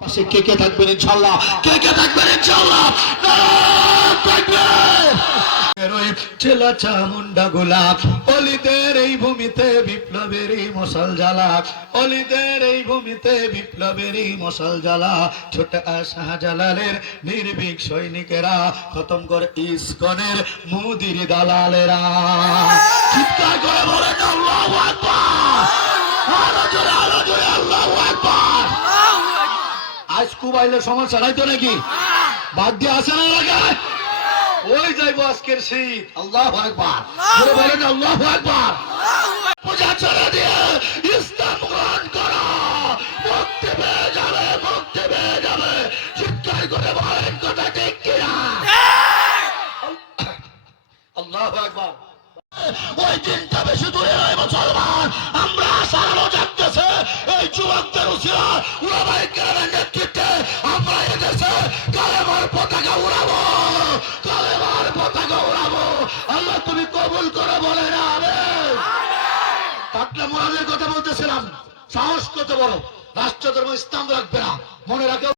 পাশে কে কে থাকবেন ইনশাল্লাহ কে কে থাকবেন ইনশাল্লাহ চামুন্ডা গোলাপ, অলিদের এই ভূমিতে বিপ্লবের মশাল জ্বালা, অলিদের এই ভূমিতে বিপ্লবের মশাল জ্বালা, ছোট শাহজালালের নির্ভীক সৈনিকেরা খতম করে ইস্কনের মুদির দালালেরা। চিৎকার আজ কুবাইলে সমস্যা নাই তো নাকি? বাদ দিয়ে আসে না এলাকায়? ওই যাইবো আজকের শীত আল্লাহ একবার বলেন আল্লাহ একবার পূজা ছেড়ে দিয়ে ইসলাম গ্রহণ করো। মুক্তি পেয়ে যাবে মুক্তি পেয়ে যাবে। চিৎকার করে বলেন কথা ঠিক কিনা? আল্লাহ একবার ওই দিনটা বেশি দূরে নয় উচিরা উড়াবাই গ্রামের নেতৃত্বে আমরা এদেশে কালেমার পতাকা উড়াবো, কালেমার পতাকা উড়াবো। আল্লাহ, তুমি কবুল করে বলে না পাটনা মোরালের কথা বলতেছিলাম। সাহস কত বড়? রাষ্ট্র ধর্ম ইসলাম রাখবে না। মনে রাখে